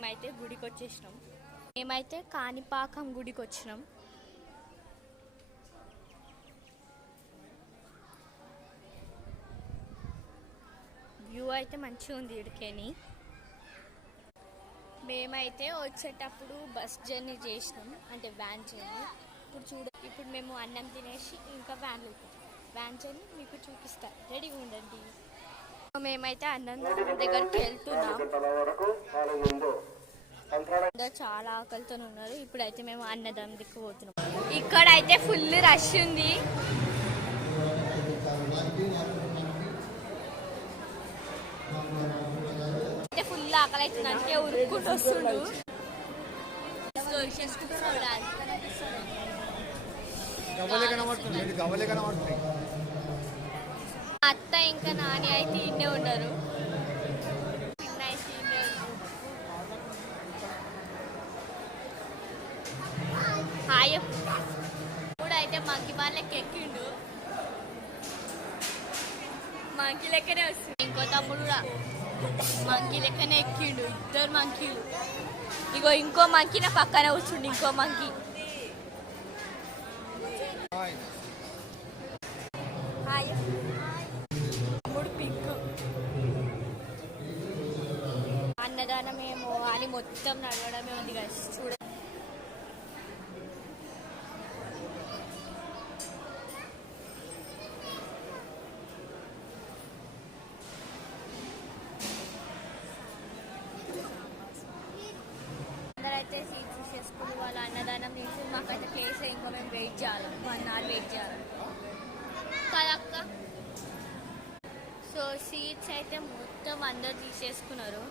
మేమైతే గుడికి వచ్చేసినాం. మేమైతే కాణిపాకం గుడికి వచ్చినాం. వ్యూ అయితే మంచిగా ఉంది ఇడికేని. మేమైతే వచ్చేటప్పుడు బస్ జర్నీ చేసినాం, అంటే వ్యాన్ జర్నీ. ఇప్పుడు మేము అన్నం తినేసి ఇంకా వ్యాన్ జర్నీ మీకు చూపిస్తా, రెడీగా ఉండండి. మేమైతే అన్నం దగ్గరికి వెళ్తున్నాం. చాలా ఆకలితో ఉన్నారు. ఇప్పుడైతే మేము అన్నదానం దిక్కు పోతున్నాం. ఇక్కడైతే ఫుల్ రష్ ఉంది. అయితే ఫుల్ ఆకలి అవుతుంది, అంటే ఉరుక్కుంటూ వస్తుండు. అత్త ఇంకా నాని అయితే ఇన్నే ఉండరు. హాయ్ ఇప్పుడైతే మంకీ బాలకి ఎక్కిండు. మంకీ లెక్కనే వస్తుంది. ఇంకో తమ్ముడు కూడా మంకీ లెక్కనే ఎక్కిండు. ఇద్దరు మంకీలు. ఇగో ఇంకో మంకీ నా పక్కన కూర్చుండు. ఇంకో మంకీ తమ్ముడు పింక్. అన్నదానమేమో అని మొత్తం నడవడమే ఉంది కదా చూడ. అందరైతే సీట్ చూసేసుకుని వాళ్ళ అన్నదానం తీసి మాకైతే ప్లేస్ ఇంకా మేము వెయిట్ చేయాలి, 1 hour వెయిట్ చేయాలి కదక్క. సో సీట్స్ అయితే మొత్తం అందరు తీసేసుకున్నారు.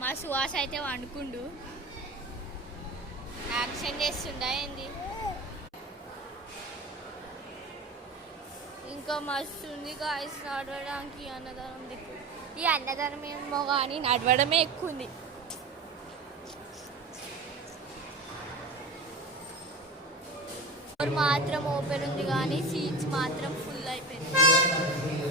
మా సుహాస్ అయితే వండుకుండు, యాక్షన్ చేస్తుండా ఏంది. ఇంకా మస్తు ఉంది గాయస్ నడవడానికి అన్నదానం దిక్కు. ఈ అన్నదానం ఏమో కానీ నడవడమే ఎక్కువ ఉంది. డోర్ మాత్రం ఓపెన్ ఉంది కానీ సీట్స్ మాత్రం ఫుల్ అయిపోయింది.